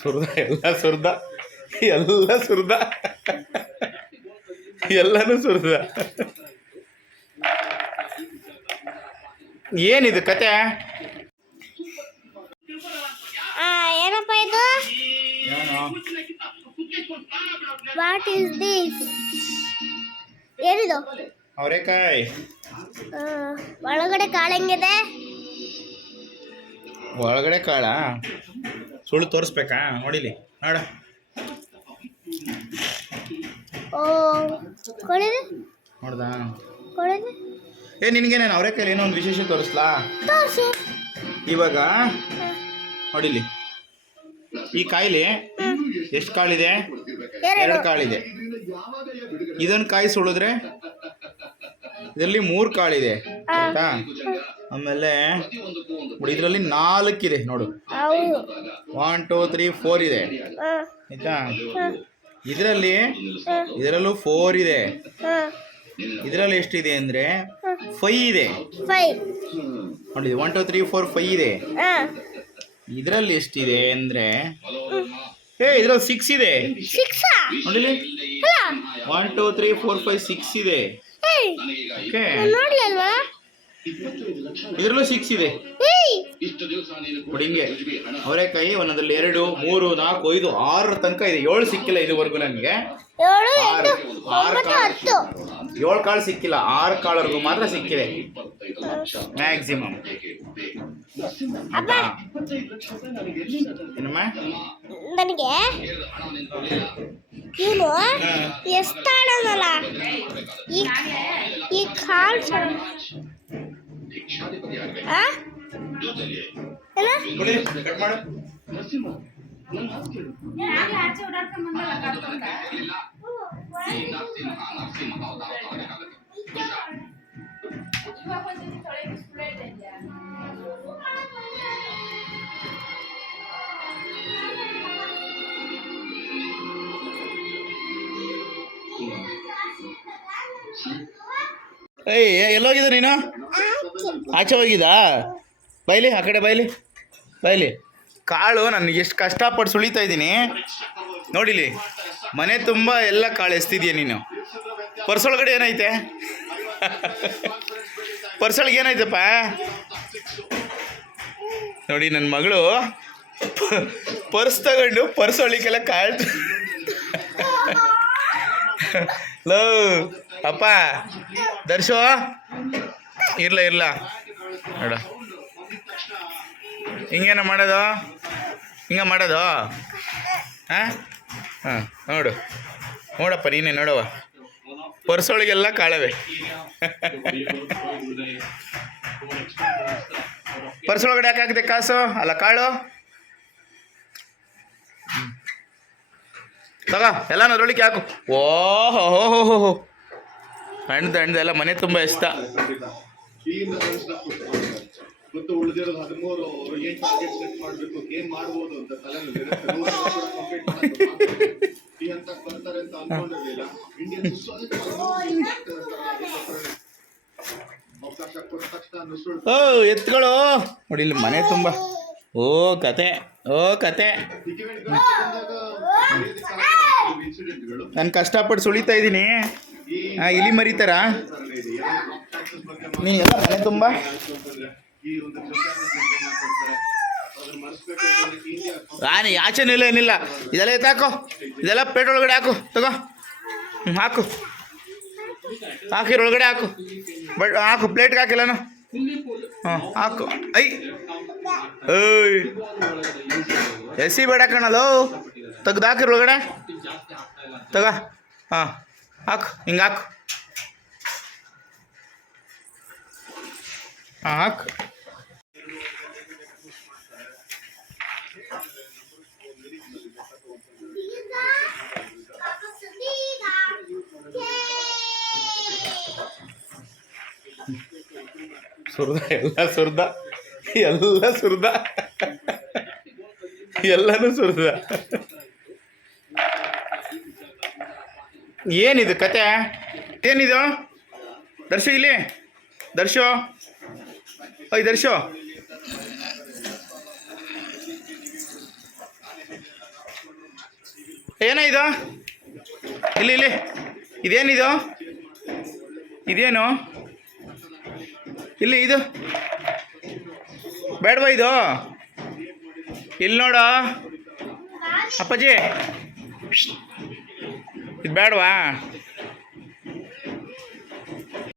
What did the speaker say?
ಸುರ್ದ ಎಲ್ಲ ಸುರ್ದ ಎಲ್ಲ ಸುರ್ದ ಎಲ್ಲನೂ ಸುರ್ದ ಏನಿದು ಕತೆ ಆ, ಏನಪ್ಪ ಇದು ವಾಟ್ ಇಸ್ ದಿಸ್ ಏನಿದು? ಅವರೇಕಾಯಿ. ಒಳಗಡೆ ಕಾಳು ಹೆಂಗಿದೆ? ಒಳಗಡೆ ಕಾಳ? ಸುಳ್ಳು ತೋರಿಸ್ಬೇಕಾ? ನೋಡಿಲಿ ನೋಡ. ಓ ಕೊಳಿದೆ? ನೋಡ್ದಾ? ಕೊಳಿದೆ? ಏ ನಿನಗೆ ನಾನು ಅವರೇಕಾಯಿ ಏನೋ ಒಂದು ವಿಶೇಷ ತೋರಿಸ್ಲಾ? ತೋರಿಸು. ಇವಾಗ? ನೋಡಿಲಿ. ಈ ಕಾಯಿಲೆ ಎಷ್ಟು ಕಾಳಿದೆ? ಎರಡು ಕಾಳಿದೆ. ಇದನ್ನು ಕಾಯಿ ಸುಳಿದ್ರೆ ಇದರಲ್ಲಿ ಮೂರು ಕಾಳಿದೆ. ಆಯ್ತಾ? ಆಮೇಲೆ ನೋಡಿ ಇದರಲ್ಲಿ ನಾಲ್ಕಿದೆ ನೋಡು. ಒನ್ ಟೂ ತ್ರೀ ಫೋರ್ ಇದೆ. ಆಯ್ತಾ? ಇದರಲ್ಲಿ ಇದರಲ್ಲೂ ಫೋರ್ ಇದೆ. ಇದರಲ್ಲಿ ಎಷ್ಟಿದೆ ಅಂದ್ರೆ ಫೈ ಇದೆ. ನೋಡಿ one two three four five ಇದೆ. ಇದರಲ್ಲಿ ಎಷ್ಟಿದೆ ಅಂದರೆ ಏ ಇದರಲ್ಲಿ ಸಿಕ್ಸ್ ಇದೆ. ಸಿಕ್ಸ್ ನೋಡಿಲಿ ಅಲ್ಲ. One two three four five six ಇದೆ. ಓಕೆ. ನೋಡ್ಲಿಲ್ವಾ ಇದರಲ್ಲೂ ಸಿಕ್ಸ್ ಇದೆ. ಏಯ್. ಅವರೇಕಾಯಿ ಒಂದೊಂದಲ್ಲಿ ಎರಡು ಮೂರು ನಾಲ್ಕು ಐದು ಆರು ತನಕ ಇದೆ. ಏಳು ಸಿಕ್ಕಿಲ್ಲ ಇದುವರೆಗೂ ನನಗೆ. ಏಳು ಎಂಟು ಒಂಬತ್ತು ಕಾಳು ಹತ್ತು. ಏಳು ಕಾಳು ಸಿಕ್ಕಿಲ್ಲ ಆರು ಕಾಳವರೆಗೂ ಮಾತ್ರ ಸಿಕ್ಕಿದೆ ಮ್ಯಾಕ್ಸಿಮಮ್ ನನಗೆ ಇವನು ಎಷ್ಟು ಆಡೋದಲ್ಲ? ಈ ಈ ಕಾಳು ಕಟ್ ಮಾಡು. ಏಯ್ ಎಲ್ಲೋಗಿದ ನೀನು? ಆಚೆ ಹೋಗಿದ ಬೈಲಿ, ಆ ಕಡೆ ಬೈಲಿ ಬೈಲಿ. ಕಾಳು ನಾನು ಎಷ್ಟು ಕಷ್ಟಪಟ್ಟು ಸುಳಿತಾ ಇದ್ದೀನಿ. ನೋಡಿಲಿ, ಮನೆ ತುಂಬ ಎಲ್ಲ ಕಾಳು ಎಸ್ತಿದ್ಯ ನೀನು? ಪರ್ಸೊಳಗಡೆ ಏನೈತೆ? ಪರ್ಸೊಳಗೆ ಏನಾಯ್ತಪ್ಪ ನೋಡಿ ನನ್ನ ಮಗಳು ಪರ್ಸ್ ತಗೊಂಡು ಪರ್ಸ್ ಒಳಿಕೆಲ್ಲ ಕಾಳು ಲೋ, ಅಪ್ಪ. ದರ್ಶೋ, ಇರ್ಲ ಇರ್ಲ. ನೋಡ. ಹಿಂಗೇನ ಮಾಡೋದು? ಹಿಂಗ ಮಾಡೋದು? ಹಾಂ? ಹಾಂ, ನೋಡು. ನೋಡಪ್ಪ, ನೀನೇ ನೋಡವ. ಪರ್ಸೊಳಗೆಲ್ಲ ಕಾಳವೆ. ಪರ್ಸೊಳಗಡೆ ಯಾಕೆ ಹಾಕಿದೆ ಕಾಸು? ಅಲ್ಲ, ಕಾಳು? ತಗ ಎಲ್ಲ ಅದರೊಳಗೆ ಹಾಕು. ಓಹೋ ಹೋ ಹೋ ಹೋ. ಹಣ್ಣು ಹಣ್ದು ಎಲ್ಲ ಮನೆ ತುಂಬ ಇಷ್ಟ. ಮತ್ತು ಉಳಿದಿರೋದು ಹದಿಮೂರು ಅವರು ಏನ್ ಟಾರ್ಗೆಟ್ ಸೆಟ್ ಮಾಡ್ಬೇಕು ಏನ್ ಮಾಡ್ಬೋದು ಅಂತ ತಲೆನಲ್ಲಿ ಈ ಅಂತ ಬರ್ತಾರೆ ಅಂತ ಅನ್ಕೊಂಡಿರ್ಲಿಲ್ಲ. ಇಂಡಿಯನ್ಸ್ ಸ್ವಲ್ಪ ಅವಕಾಶ ಕೊಟ್ಟ ತಕ್ಷಣ ನುಸುಳು ಓ ಎತ್ಗಳು ನೋಡಿ ಇಲ್ಲಿ ಮನೆ ತುಂಬ. ಓ ಕತೆ. ಓ ಕತೆ. ನಾನು ಕಷ್ಟಪಟ್ಟು ಸುಳಿತಾ ಇದ್ದೀನಿ. ಇಲಿ ಮರಿತಾರ? ನೀ ಮನೆ ತುಂಬ? ನಾನು ಯಾಚೆನಿಲ್ಲ ಏನಿಲ್ಲ. ಇದೆಲ್ಲ ಎತ್ತಾಕೋ ಇದೆಲ್ಲ ಪ್ಲೇಟ್ ಒಳಗಡೆ ಹಾಕು. ತಗೋ. ಹಾಕು. ಹಾಕಿರ ಒಳಗಡೆ ಹಾಕು. ಬಟ್, ಹಾಕು, ಪ್ಲೇಟ್ಗೆ ಹಾಕಿಲ್ಲನು ಹಾಂ, ಹಾಕು. ಐ. ಏಯ್. ಎಸಿ ಬೇಡ ಕಣಲೋ ತೆಗ್ದು ಹಾಕಿರ ಒಳಗಡೆ ತಗೋ. ಹಾಂ. ಹಾಕು ಹಿಂಗೆ ಹಾಕು ಹಾಂ ಹಾಕು ಸುರ್ದ ಎಲ್ಲ ಸುರ್ದ. ಎಲ್ಲ ಸುರ್ದ. ಎಲ್ಲನೂ ಸುರ್ದ. ಏನಿದು ಕತೆ? ಏನಿದು? ದರ್ಶು ಇಲ್ಲಿ? ದರ್ಶು? ಓಯ್, ದರ್ಶು. ಏನೋ ಇದು? ಇಲ್ಲಿ ಇಲ್ಲಿ. ಇದೇನಿದು? ಇದೇನು? ಇಲ್ಲಿ, ಇದು. ಬೇಡವಾ ಇದು? ಇಲ್ಲಿ ನೋಡ. ಅಪ್ಪಾಜಿ. ಇದು ಬೇಡವಾ